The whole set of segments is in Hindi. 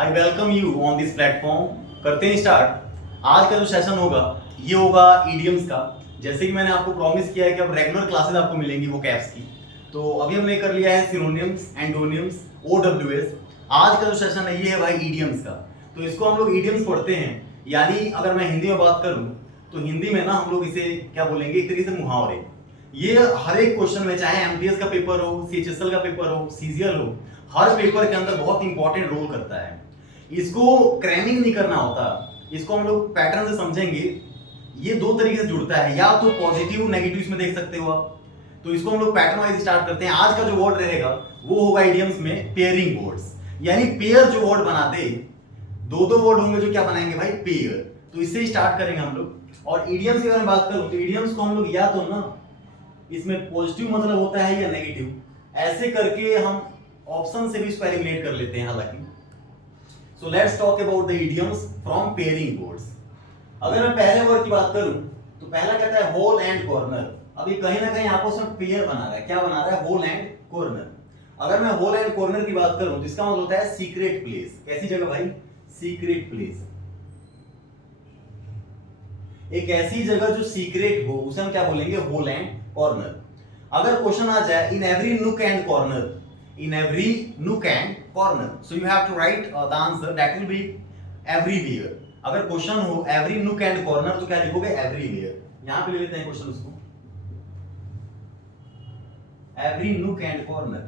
I welcome you on this platform. करते हैं स्टार्ट। आज का जो सेशन होगा ये होगा ईडियम्स का। जैसे कि मैंने आपको प्रॉमिस किया है कि अब रेगुलर क्लासेस आपको मिलेंगी वो कैप्स की। तो अभी हमने कर लिया है सिनोनिम्स, एंटोनिम्स, OWS। आज का जो सेशन है ये है भाई ईडियम्स का। तो इसको हम लोग ईडियम्स पढ़ते हैं, यानी अगर मैं हिंदी में बात करूं तो हिंदी में ना हम लोग इसे क्या बोलेंगे, एक तरीके से मुहावरे। ये हर एक क्वेश्चन में, चाहे एमटीएस का पेपर हो, सीएचएसएल का पेपर हो, सीजीएल हो, हर पेपर के अंदर बहुत इंपॉर्टेंट रोल करता है। इसको क्रैमिंग नहीं करना होता, इसको हम लोग पैटर्न से समझेंगे। ये दो तरीके से जुड़ता है, या तो पॉजिटिव नेगेटिव इसमें देख सकते हो आप। तो इसको हम लोग पैटर्न वाइज स्टार्ट करते हैं। आज का जो वर्ड रहेगा वो होगा इडियम्स में पेयरिंग वर्ड्स, यानी पेयर जो वर्ड बनाते, दो दो वर्ड होंगे जो क्या बनाएंगे भाई, पेयर। तो इससे स्टार्ट करेंगे हम लोग। और इडियम्स की अगर मैं बात करूं तो इडियम्स को हम लोग या तो ना इसमें पॉजिटिव मतलब होता है या नेगेटिव, ऐसे करके हम ऑप्शन से भी इसको एलिमिनेट कर लेते हैं। हालांकि so let's talk about the idioms from pairing words. अगर मैं पहले वर्ड की बात करूं तो पहला कहता है होल एंड कॉर्नर। अभी कहीं ना कहीं आपस में पेयर बना रहा है, क्या बना रहा है, होल एंड कॉर्नर। अगर मैं होल एंड कॉर्नर की बात करूं तो इसका मतलब होता है सीक्रेट प्लेस। कैसी जगह भाई, सीक्रेट प्लेस। एक ऐसी जगह जो सीक्रेट हो उसे हम क्या बोलेंगे, होल एंड कॉर्नर। अगर क्वेश्चन आ जाए in every nook and corner, in every nook and corner, so you have to write the answer that will be everywhere। अगर क्वेश्चन हो every nook and corner तो क्या लिखोगे, everywhere। यहां पे ले लेते हैं क्वेश्चन उसको, every nook and corner।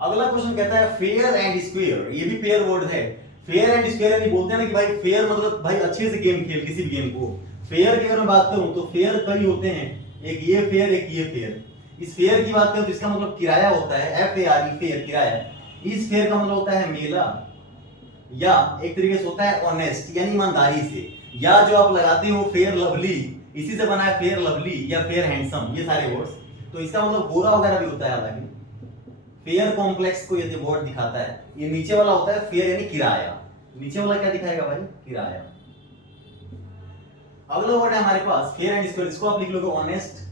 अगला क्वेश्चन कहता है फेयर एंड स्क्वेयर। ये भी पेयर वर्ड है। फेयर एंड स्क्वेयर नहीं बोलते हैं ना कि भाई फेयर मतलब भाई अच्छे से गेम खेल किसी भी गेम को। फेयर की अगर मैं बात करूं तो फेयर कई होते हैं, एक ये फेयर, एक ये फेयर। इस फेयर की बात करूं तो इसका मतलब किराया होता है, FARE, फेयर, किराया। इस फेयर का मतलब होता है मेला, या एक तरीके से होता है ऑनेस्ट यानी ईमानदारी से, या जो आप लगाते हो फेयर लवली, इसी से बना है फेयर लवली या फेयर हैंडसम, ये सारे वर्ड्स। तो इसका मतलब गोरा वगैरह भी होता है। हालांकि फेयर कॉम्प्लेक्स को ये वर्ड दिखाता है। ये नीचे वाला होता है फेयर यानी किराया। नीचे वाला क्या दिखाएगा भाई, किराया। अगला वर्ड है हमारे पास फेयर एंड स्क्वेयर, इसको आप लिख लोगे ऑनेस्ट।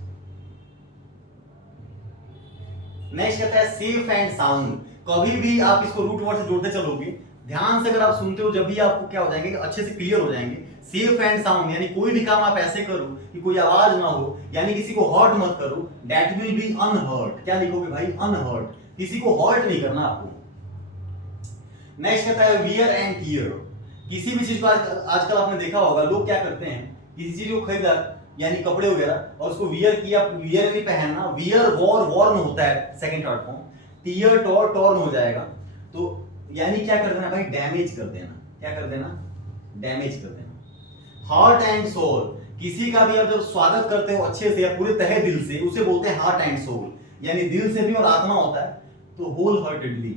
नेक्स्ट कहता है सेफ एंड साउंड। कभी भी आप इसको रूट वर्ड से जोड़ते चलोगे, ध्यान से अगर आप सुनते हो जब भी आपको क्या हो जाएंगे, अच्छे से क्लियर हो जाएंगे। सेफ एंड साउंड यानी कोई भी काम आप ऐसे करो कि कोई आवाज ना हो, यानी किसी को हर्ट मत करो। That will be unhurt. क्या लिखोगे भाई, अनहर्ट। किसी को हर्ट नहीं करना आपको। नेक्स्ट कहता है वियर एंड टियर। किसी भी चीज को आजकल आपने देखा होगा, लोग क्या करते हैं, किसी चीज को खरीदा यानी कपड़े वगैरह, और उसको वियर किया, वियर यानी पहनना, वियर वॉर, वॉर्न होता है second third form, tear tore, torn हो जाएगा। तो यानी क्या कर देना भाई, डैमेज कर देना। क्या कर देना, डैमेज कर देना। Heart and soul. किसी का भी आप जब स्वागत करते हो अच्छे से या पूरे तहे दिल से, उसे बोलते हैं हार्ट एंड सोल, यानी दिल से भी और आत्मा होता है। तो होल हार्टेडली,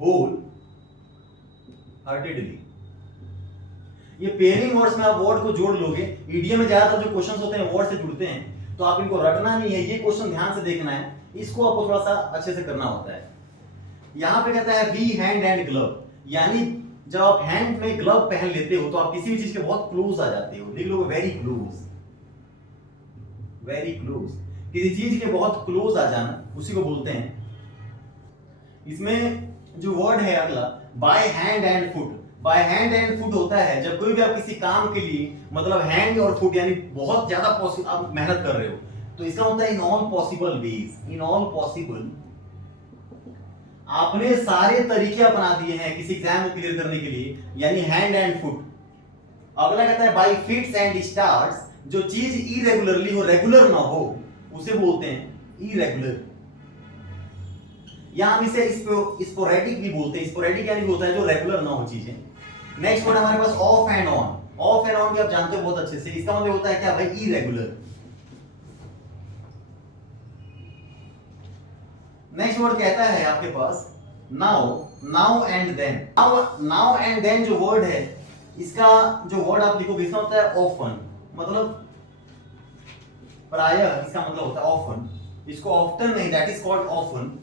होल हार्टेडली। ये पेयरिंग वर्ड्स में आप वर्ड को जोड़ लोगे। ईडीएम में ज्यादातर जो क्वेश्चंस होते हैं वर्ड से जुड़ते हैं, तो आप इनको रटना नहीं है, ये क्वेश्चन ध्यान से देखना है, इसको आपको थोड़ा सा अच्छे से करना होता है। यहां पे कहता है वी हैंड एंड ग्लव, यानी जब आप हैंड में ग्लव पहन लेते हो तो आप किसी भी चीज के बहुत क्लोज आ जाते हो। लिख लोगे वेरी क्लोज, वेरी क्लोज। किसी चीज के बहुत क्लोज आ जाना, उसी को बोलते हैं। इसमें जो वर्ड है अगला by hand and foot. By hand and foot होता है जब कोई भी आप किसी काम के लिए, मतलब हैंड और फुट यानी बहुत ज्यादा आप मेहनत कर रहे हो, तो इसका होता है in all possible ways. In all possible, आपने सारे तरीके अपना दिए हैं किसी एग्जाम को क्लियर करने के लिए, यानी हैंड एंड फुट। अगला कहता है बाय फिट्स एंड स्टार्ट्स। जो चीज इरेगुलरली हो, रेगुलर ना हो, उसे बोलते हैं इरेगुलर, या हम इसे स्पोरेडिक भी बोलते हैं। स्पोरेडिक यानी होता है जो रेगुलर ना हो चीजें। नेक्स्ट वर्ड हमारे पास off and on. Off and on भी आप जानते हो बहुत अच्छे से, इसका मतलब होता है क्या भाई, इरेगुलर। नेक्स्ट वर्ड कहता है आपके पास now, now and then. Now and then जो वर्ड है, इसका जो वर्ड आप लिखोगे इसका होता है ऑफन, मतलब प्रायः, इसका मतलब होता है ऑफन। इसको ऑफ्टन नहीं, that is called often.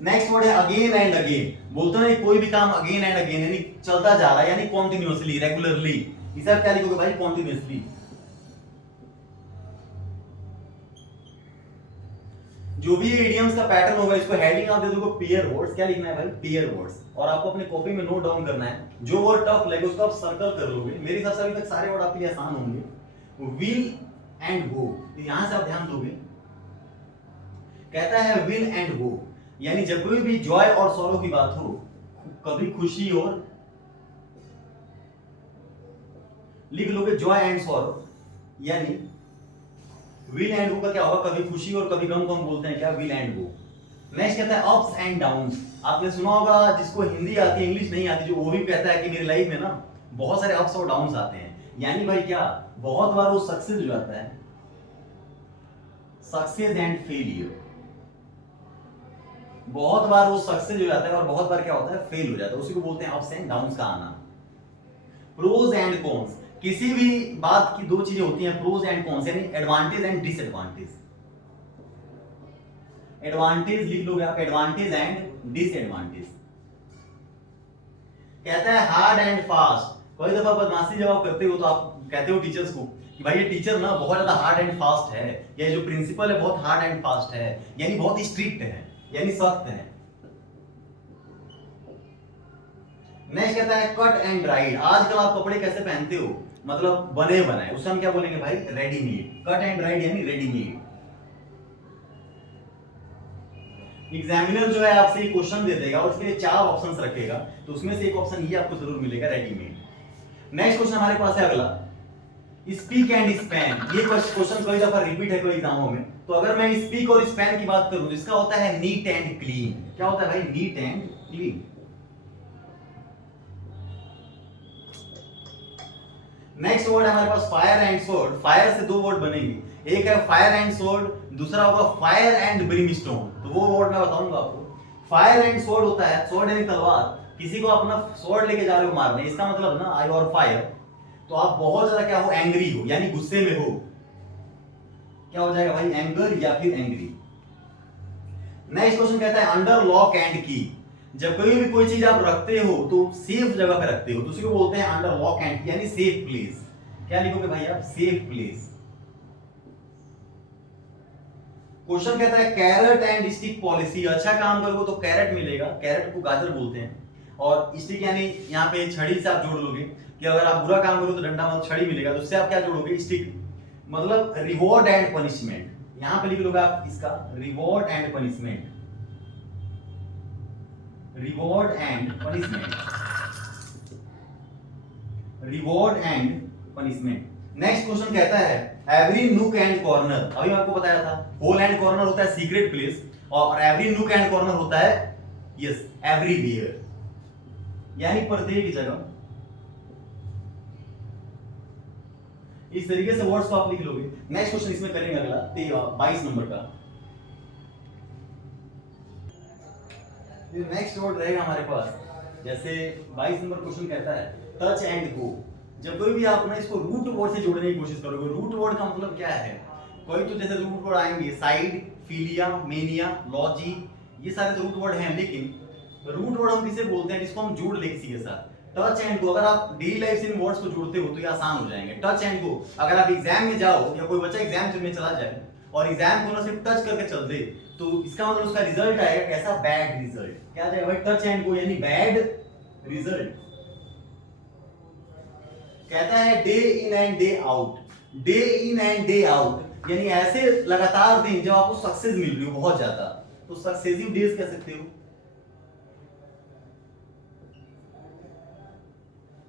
Next word है अगेन एंड अगेन। बोलते हैं कोई भी काम अगेन एंड अगेन यानी चलता जा रहा है, यानी कॉन्टिन्यूअसली, रेगुलरली। इसे आप क्या लिखोगे भाई, कॉन्टिन्यूअसली। जो भी इडियम्स का पैटर्न होगा इसको हेडिंग आप दे दोगे पेयर वर्ड्स। क्या लिखना है भाई? Pair words. और आपको अपने कॉपी में नोट डाउन करना है, जो वर्ड टफ लगे उसको आप सर्कल कर लोगे। मेरे हिसाब से अभी तक सारे वर्ड आपके लिए आसान होंगे। विल एंड गो, यहां से आप ध्यान दोगे, कहता है विल एंड गो, यानी जब भी जॉय और सॉरो की बात हो, कभी खुशी और, लिख लोगे जॉय एंड सॉरो, यानी विल एंड गो का क्या होगा? कभी खुशी और कभी गम को हम बोलते हैं क्या? Will and go. नेक्स्ट कहता है अप्स एंड डाउन्स। आपने सुना होगा, जिसको हिंदी आती है इंग्लिश नहीं आती, जो वो भी कहता है कि मेरी लाइफ में ना बहुत सारे अप्स और डाउन्स आते हैं। यानी भाई क्या, बहुत बार वो सक्सेस हो जाता है, सक्सेस एंड फेलियर। बहुत बार वो सक्सेस हो जाता है और बहुत बार क्या होता है? फेल हो जाता है। उसी को बोलते हैं अप्स एंड डाउन्स का आना। प्रोज एंड कॉन्स, किसी भी बात की दो चीजें होती हैं, प्रोज एंड कॉन्स, यानी एडवांटेज एंड डिसएडवांटेज। एडवांटेज लिख लोगे आप, एडवांटेज एंड डिसएडवांटेज। कहता है हार्ड एंड फास्ट। कई दफा बदमाशी जब आप करते हो तो आप कहते हो टीचर्स को कि भाई ये टीचर ना बहुत ज्यादा हार्ड एंड फास्ट है, या जो प्रिंसिपल है बहुत हार्ड एंड फास्ट है, यानी बहुत स्ट्रिक्ट है, यानी सख्त है। नेक्स्ट कहता है कट एंड राइड। आजकल आप कपड़े कैसे पहनते हो? मतलब बने बनाए, उसे हम क्या बोलेंगे भाई? रेडीमेड। कट एंड राइड यानी रेडीमेड। एग्जामिनर जो है आपसे एक क्वेश्चन दे देगा और उसके लिए 4 ऑप्शंस रखेगा, तो उसमें से एक ऑप्शन ये आपको जरूर मिलेगा, रेडीमेड। नेक्स्ट क्वेश्चन हमारे पास है अगला, स्पीक एंड स्पैन। ये क्वेश्चन कई दफा रिपीट है कई एग्जामों में। तो अगर मैं स्पीक और स्पैन की बात करूं तो इसका होता है नीट एंड क्लीन। क्या होता है भाई? Neat and clean. Next word है हमारे पास फायर एंड सोर्ड। फायर से 2 वर्ड बनेंगे, एक है फायर एंड सोर्ड, दूसरा होगा फायर एंड ब्रिमस्टोन। तो वो वर्ड मैं बताऊंगा आपको। फायर एंड सोर्ड होता है, सोर्ड यानी तलवार, किसी को अपना सोर्ड लेके जा रहे हो मारने, इसका मतलब ना आई और फायर, तो आप बहुत ज्यादा क्या हो? एंग्री हो, यानी गुस्से में हो। क्या हो जाएगा भाई? एंगर या फिर एंग्री। नेक्स्ट क्वेश्चन कहता है अंडर लॉक एंड की। जब कहीं भी कोई चीज आप रखते हो तो सेफ जगह पे रखते हो, तो उसी को बोलते हैं अंडर लॉक एंड की, यानी सेफ प्लेस। क्या लिखोगे भाई आप? Safe place. क्वेश्चन कहता है कैरेट एंड स्टिक पॉलिसी। अच्छा काम करोगे तो कैरेट मिलेगा, कैरेट को गाजर बोलते हैं, और स्टिक यानी यहाँ पे छड़ी से आप जोड़ लोगे कि अगर आप बुरा काम करोगे तो डंडा मतलब छड़ी मिलेगा, तो उससे आप क्या जोड़ोगे? स्टिक। मतलब रिवॉर्ड एंड पनिशमेंट। यहां पे लिख लोगे आप इसका reward and punishment. Reward and punishment. Reward and punishment. Next question कहता है एवरी नूक एंड कॉर्नर। अभी मैं आपको बताया था होल एंड कॉर्नर होता है सीक्रेट प्लेस, और एवरी नूक एंड कॉर्नर होता है यस एवरीवेयर, यानी प्रत्येक जगह। इस तरीके से वर्ड्स को आप लिख लोगे। नेक्स्ट क्वेश्चन इसमें करेंगे अगला 22 नंबर का। नेक्स्ट वर्ड रहेगा हमारे पास, जैसे 22 नंबर क्वेश्चन कहता है टच एंड गो। जब कोई भी आप ना इसको रूट वर्ड से जोड़ने की कोशिश करोगे, रूट वर्ड का मतलब क्या है? कोई तो जैसे रूट वर्ड आएंगे साइड, फिलिया, मेनिया, लॉजी, ये सारे तो रूट वर्ड हैं, लेकिन रूट वर्ड हम किसे बोलते हैं जिसको हम जोड़ ले किसी के साथ? Touch and go. अगर आप डेली लाइफ से इन वर्ड्स को जोड़ते हो तो ये आसान हो जाएंगे। टच एंड गो, अगर आप एग्जाम में जाओ या कोई बच्चा एग्जाम में चला जाए और एग्जाम को ना सिर्फ टच करके चल दे, तो इसका मतलब उसका रिजल्ट आएगा कैसा? Bad result. क्या जाएगा भाई? टच एंड गो यानी बैड रिजल्ट। कहता है day in and day out. Day in and day out यानी ऐसे लगातार दिन जब आपको सक्सेस मिल रही हो बहुत ज्यादा, तो सक्सेसिव डेज कह सकते हो।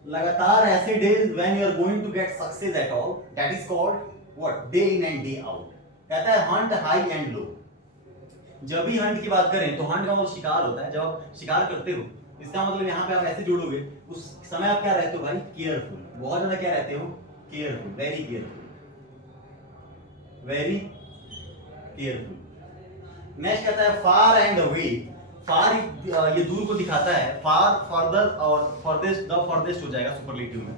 लगातार ऐसे days when you are going to get success at all, that is called what? Day in and day out. कहता है हंट हाई एंड लो। जब भी हंट की बात करें तो हंट का मतलब शिकार होता है, जब आप शिकार करते हो, इसका मतलब यहाँ पे आप ऐसे जोड़ोगे, उस समय आप क्या रहते हो भाई? केयरफुल। बहुत ज्यादा क्या रहते हो? Careful, very careful, very careful. Next कहता है फार एंड अवे। फार ये दूर को दिखाता है, फार फर्दर और फर्देस्ट, द फर्देस्ट हो जाएगा सुपरलेटिव में।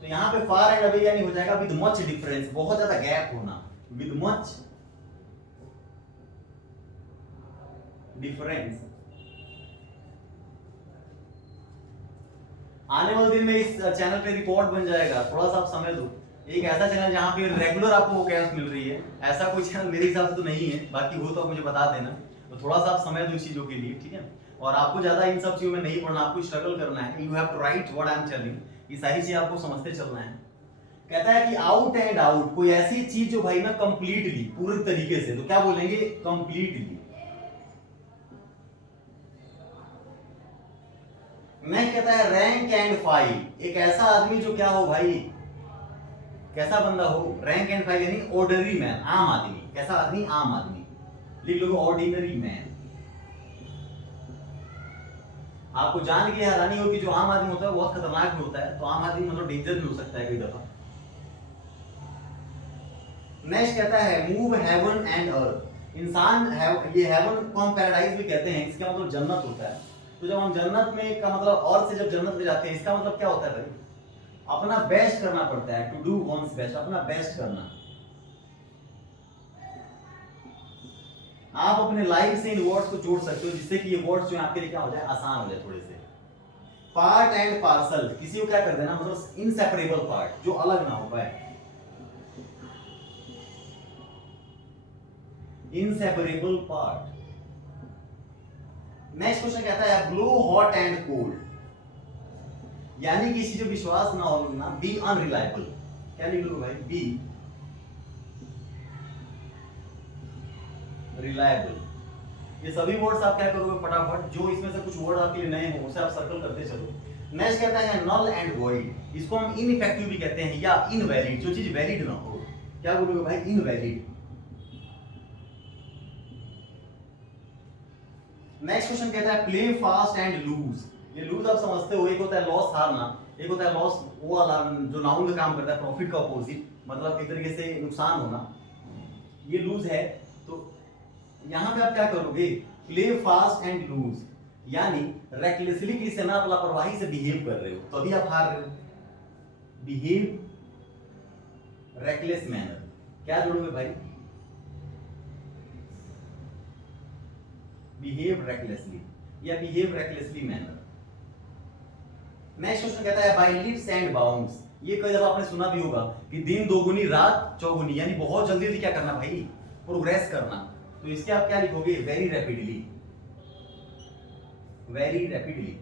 तो यहाँ पे फार एंड अवे यानी हो जाएगा विद मच डिफरेंस, बहुत ज्यादा गैप होना, विद मच डिफरेंस। आने वाले दिन में इस चैनल पे रिकॉर्ड बन जाएगा, थोड़ा सा आप समय दो, एक ऐसा चैनल जहाँ पे रेगुलर आपको वो कैश मिल रही है, ऐसा कोई चैनल मेरे हिसाब से तो नहीं है, बाकी हो तो आप मुझे बता देना। तो थोड़ा सा आप समय दो इस चीजों के लिए, ठीक है। और आपको ज्यादा इन सब चीजों में नहीं पढ़ना, आपको स्ट्रगल करना है। You have to write what I am telling, ये सारी चीजें आपको समझते चलना है। कहता है कि आउट एंड आउट, कोई ऐसी चीज जो भाई ना कंप्लीटली, पूरे तरीके से, तो क्या बोलेंगे, कंप्लीटली। मैं कहता है रैंक एंड फाइल, एक ऐसा आदमी जो क्या हो भाई, कैसा बंदा हो, रैंक एंड फाइल यानी ऑर्डिनरी मैन, आम आदमी। कैसा आदमी, आम आदमी, लिख लो ऑर्डिनरी मैन। आपको जान के हैरानी होगी, जो आम आदमी होता है बहुत खतरनाक भी होता है, तो आम आदमी मतलब डेंजर भी हो सकता है कई दफा। नेक्स्ट कहता है मूव हेवन एंड अर्थ, इंसान ये हेवन को हम पैराडाइज भी कहते हैं, इसका मतलब जन्नत होता है। तो जब हम जन्नत में का मतलब अर्थ से जब जन्नत में जाते हैं, इसका मतलब क्या होता है भाई, अपना बेस्ट करना पड़ता है, टू डू वंस बेस्ट, अपना बेस्ट करना। आप अपने लाइफ से इन वर्ड्स को जोड़ सकते हो, जिससे कि ये वर्ड्स जो आपके लिए क्या हो जाए, आसान हो जाए थोड़े से। पार्ट एंड पार्सल, किसी को क्या कर देना, मतलब इनसेपरेबल पार्ट, जो अलग ना हो पाए, इनसेपरेबल पार्ट। नेक्स्ट क्वेश्चन कहता है ब्लो हॉट एंड कोल्ड, यानी किसी जो विश्वास ना हो ना, बी अनरिलायबल। क्या लिख लो भाई, बी रिलायबल। ये सभी वर्ड्स आप क्या करोगे फटाफट, जो इसमें से कुछ वर्ड आपके लिए नए हो उसे आप सर्कल करते चलो। नेक्स्ट कहता है नल एंड वॉइड, इसको हम इनइफेक्टिव भी कहते हैं या इनवैलिड, जो चीज वैलिड ना हो। क्या बोलोगे भाई, इनवैलिड। नेक्स्ट क्वेश्चन कहता है प्ले फास्ट एंड लूज, ये लूज आप समझते हो, एक होता है लॉस, हारना, एक होता है लॉस वो वाला जो नाउन का काम करता है, प्रॉफिट का अपोजिट, मतलब एक तरीके से नुकसान होना, ये लूज है। तो यहां पे आप क्या करोगे, प्ले फास्ट एंड लूज, यानी रेकलेसली किसी से ना लापरवाही से बिहेव कर रहे हो, तो अभी आप हार रहे हो। बिहेव रेकलेस मैनर, क्या जोड़ोगे भाई, बिहेव रेकलेसली या behave recklessly manner. Next question कहता है बाय लीप्स एंड बाउंड्स, ये कई दफा आपने सुना भी होगा कि दिन दोगुनी रात चौगुनी, यानी बहुत जल्दी जल्दी क्या करना भाई, प्रोग्रेस करना। तो इसके आप क्या लिखोगे, very rapidly, very rapidly.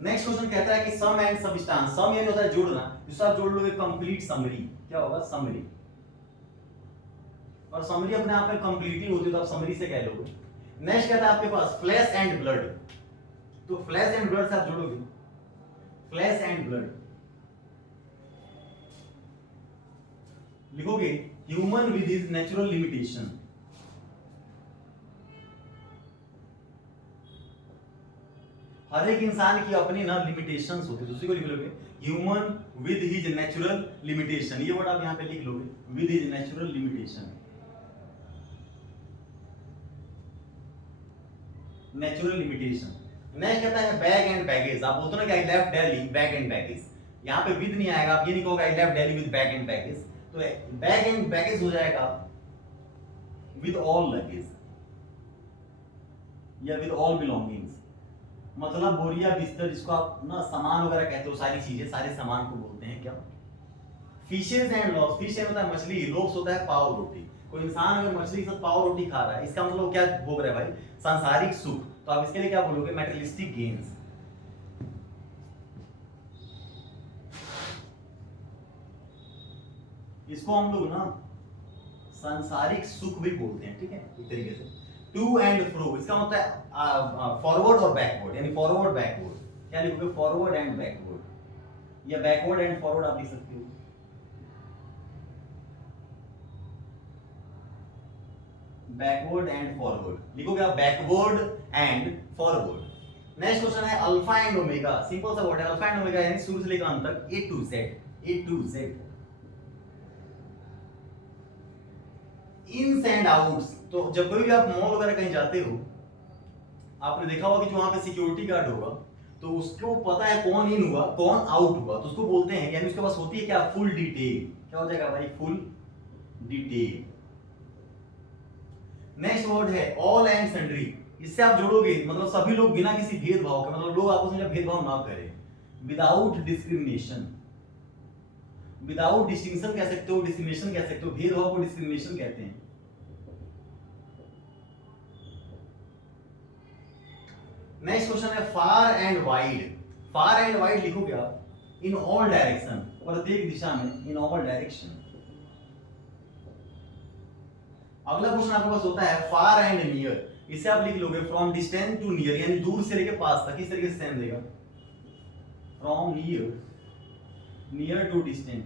Next question कहता है कि सम एंड सबस्टांस, सम यानी होता है जोड़ना, जिससे आप जोड़ लोगे कंप्लीट समरी, क्या होगा, समरी। और समरी अपने आप में कंप्लीट ही होती है, तो आप समरी से कह लोगे। नेक्स्ट कहता है आपके पास फ्लैश एंड ब्लड, तो फ्लैश एंड ब्लड से आप जोड़ोगे, फ्लैश एंड ब्लड लिखोगे human with his natural limitation. हर एक इंसान की अपनी ना लिमिटेशंस होती है, उसी को लिख लोगे human with his natural limitation, ये वर्ड आप यहां पे लिख लोगे, with his natural limitation, natural limitation. Next कहता है बैग एंड बैगेज, आप बोलते हो ना कि I left Delhi bag and baggage, यहां पे विद नहीं आएगा, आप ये नहीं कहोगे I left Delhi with bag and baggage, तो बैग एंड बैगेज हो जाएगा विद ऑल लगेज या विद ऑल बिलोंगिंग्स, मतलब बोरिया बिस्तर, जिसको आप ना सामान वगैरह कहते हो, सारी चीजें, सारे सामान को बोलते हैं क्या। फिशेज एंड लॉस, फिश होता है मछली, लोब्स होता है पाव रोटी। कोई इंसान अगर मछली के साथ पाव रोटी खा रहा है, इसका मतलब क्या भोग रहा है भाई, सांसारिक सुख, तो आप इसके लिए क्या बोलोगे, मैटेरियलिस्टिक गेन्स। इसको हम लोग ना सांसारिक सुख भी बोलते हैं, ठीक है, एक तरीके से। टू एंड फ्रो, इसका मतलब है फॉरवर्ड और बैकवर्ड, यानी फॉरवर्ड बैकवर्ड, क्या लिखोगे, फॉरवर्ड एंड बैकवर्ड, या बैकवर्ड एंड फॉरवर्ड आप लिख सकते हो। बैकवर्ड एंड फॉरवर्ड लिखोगे आप, backward and forward. Next question है अल्फा एंड ओमेगा, सिंपल सा वर्ड है, अल्फा एंड ओमेगा यानी शुरू से लेकर अंत तक, A to Z, A to Z. Ins and outs, तो जब भी आप मॉल वगैरह कहीं जाते हो, आपने देखा होगा कि जो वहां पे सिक्योरिटी गार्ड होगा, तो उसको पता है कौन इन हुआ कौन आउट हुआ, तो उसको बोलते हैं, यानी उसके पास होती है क्या, फुल डिटेल। क्या हो जाएगा भाई, फुल डिटेल। नेक्स्ट वर्ड है ऑल एंड सन्ड्री, इससे आप जोड़ोगे मतलब सभी लोग बिना किसी भेदभाव के, मतलब लोग आपस में भेदभाव ना करें, विदाउट डिस्क्रिमिनेशन, विदाउट डिस्टिंक्शन कह सकते हो, डिस्क्रिमिनेशन कह सकते हो, भेदभाव को डिस्क्रिमिनेशन कहते हैं। नेक्स्ट क्वेश्चन है far and wide. Far and wide लिखोगे आप इन ऑल डायरेक्शन, प्रत्येक दिशा में, इन ऑल डायरेक्शन। अगला क्वेश्चन आपके पास होता है फार एंड नियर। इसे आप लिख लोगे फ्रॉम डिस्टेंस टू नियर, यानी दूर से लेके पास तक। किस तरीके से सेम देगा, from near, near to distant.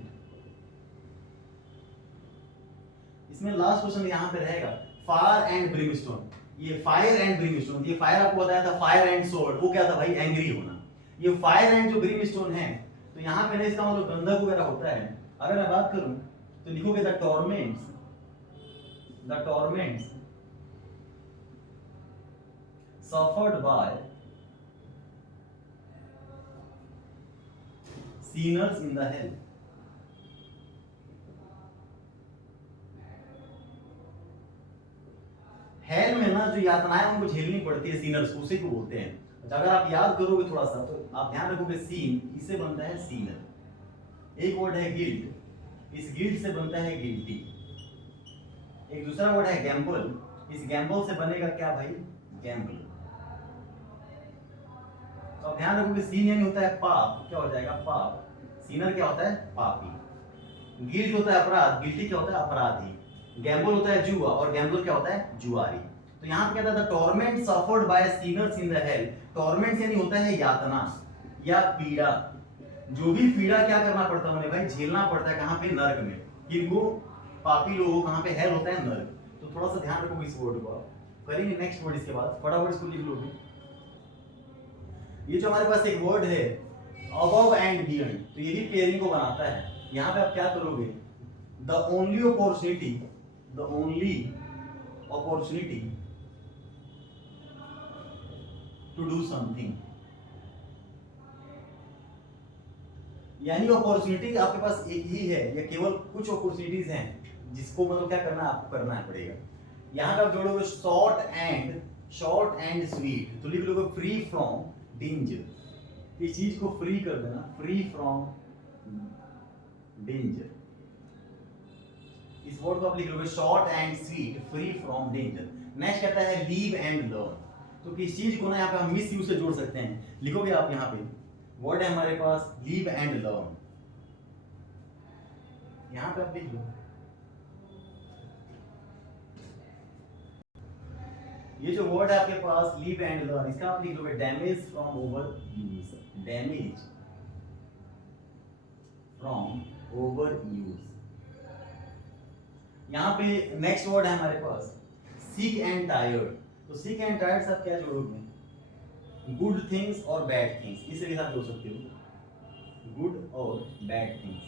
इसमें लास्ट क्वेश्चन यहां पे रहेगा फायर एंड ब्रिमस्टोन। ये फायर एंड ब्रिमस्टोन, ये फायर आपको बताया था फायर एंड सोर्ड, वो क्या था भाई, एंग्री होना। ये फायर एंड जो ब्रिमस्टोन है, तो यहाँ पे इसका मतलब गंधक वगैरह होता है। अगर मैं बात करूं तो लिखोगे the torments, the torments suffered by sinners in the hell। Hell में ना जो यातनाएं उनको झेलनी पड़ती है सीनर्स को, उसी को बोलते हैं। अगर आप याद करोगे थोड़ा सा तो आप ध्यान रखोगे सीन, इससे बनता है सीनर। एक वर्ड है गिल्ट, इस गिल्ट से बनता है गिल्टी। एक दूसरा वर्ड है गैम्बल, इस गैम्बल से बनेगा क्या भाई, गैम्बल। तो ध्यान रखोगे सीन यानी होता है पाप, क्या हो जाएगा पाप। सीनर क्या होता है, पापी। गिल्ट होता है अपराध, गिल्टी क्या होता है, अपराधी। गैम्बल होता है जुआ, और गैम्बल क्या होता है, जुआरी। तो यहाँ पे कहता था torment suffered by sinners in the hell. Torment यानी होता है यातना या पीड़ा। जो भी पीड़ा क्या करना पड़ता है उन्हें भाई, झेलना पड़ता है। कहाँ पे, नर्क में। किनको, पापी लोगों को। कहाँ पे, हेल होता है नर्क। तो थोड़ा सा ध्यान रखोगे इस वर्ड को। करेंगे नेक्स्ट वर्ड इसके बाद, फटाफट इसको लिख लोगे। ये जो हमारे पास एक वर्ड है अबव एंड बियॉन्ड, तो ये भी पेयरिंग को बनाता है। यहाँ पे आप क्या करोगे, the only opportunity, the only opportunity to do something. यानी अपॉर्चुनिटी आपके पास एक ही है, या केवल कुछ अपॉर्चुनिटीज हैं जिसको मतलब क्या करना है, आपको करना है पड़ेगा। यहाँ पे आप जोड़ोगे शॉर्ट एंड स्वीट, तो लिख लोगे फ्री फ्रॉम डेंजर। इस चीज को फ्री कर देना, फ्री फ्रॉम डेंजर। इस वर्ड को आप लिख लोगे short and sweet, free from danger. Next कहता है लीव एंड लर्न। तो किस चीज को ना यहाँ पे हम मिस यूज से जोड़ सकते हैं। लिखोगे आप यहाँ पे वर्ड है हमारे पास लीव एंड लर्न, यहाँ पे आप लिख लो। ये जो वर्ड है आपके पास लीव एंड लर्न, इसका आप लिख लोगे damage from over use, damage from over use. यहाँ पे नेक्स्ट वर्ड है हमारे पास सिक एंड टायर्ड। तो सिक एंड टायर्ड आप क्या जोड़ोगे, गुड थिंग्स और बैड थिंग्स, इसके साथ जोड़ सकते हो, गुड और बैड थिंग्स।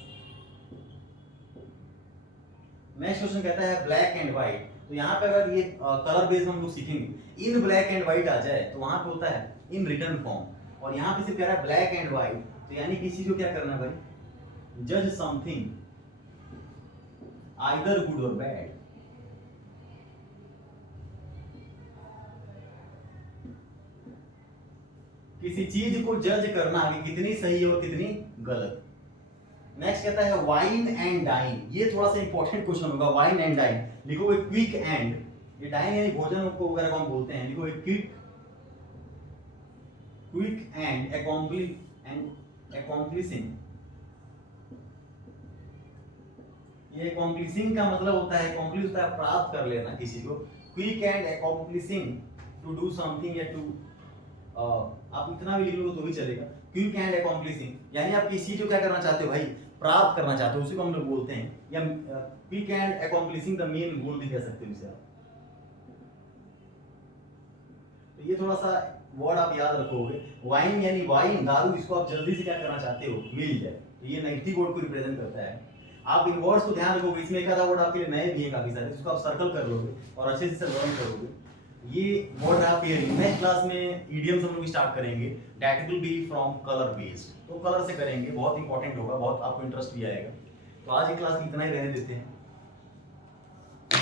नेक्स्ट क्वेश्चन कहता है ब्लैक एंड व्हाइट। तो यहाँ पे अगर ये कलर बेस्ड हम लोग सीखेंगे, इन ब्लैक एंड व्हाइट आ जाए तो वहां पे होता है इन रिटर्न फॉर्म, और यहाँ पे सिर्फ कह रहा है ब्लैक एंड व्हाइट। तो यानी किसी को क्या करना है भाई, जज समथिंग आइदर गुड और बैड। किसी चीज को जज करना कि कितनी सही है और कितनी गलत। नेक्स्ट कहता है वाइन एंड डाइन। ये थोड़ा सा इंपॉर्टेंट क्वेश्चन होगा, वाइन एंड डाइन। लिखोगे क्विक एंड, ये डाइन यानी भोजन को वगैरह को हम बोलते हैं। लिखोगे क्विक एंड accomplishing। ये accomplishing का मतलब होता है, accomplish होता है प्राप्त कर लेना किसी को। Quick and accomplishing to do something, या टू आप इतना भी लिख लो तो भी चलेगा। क्विक एंड accomplishing यानी आप किसी को क्या करना चाहते हो भाई, प्राप्त करना चाहते हो, उसी को हम लोग बोलते हैं। या quick and accomplishing the main goal भी कह सकते हो इसे आप। तो ये थोड़ा सा वर्ड आप याद रखोगे। वाइन यानी वाइन, दारू, इसको आप जल्दी से क्या करना चाहते हो, मिल जाए। तो ये नेगेटिव वर्ड को रिप्रेजेंट करता है। आप इन वर्ड्स को ध्यान रखोगे। इसमें एक आधा वर्ड आपके लिए नए भी हैं काफी सारे, इसको आप सर्कल कर लोगे और अच्छे से लर्न करोगे। ये वर्ड आप पेयरिंग। नेक्स्ट क्लास में ईडियम्स हम लोग स्टार्ट करेंगे, that will be from colour based. तो कलर से करेंगे, बहुत इंपॉर्टेंट होगा, बहुत आपको इंटरेस्ट भी आएगा। तो आज की क्लास में इतना ही रहने देते हैं।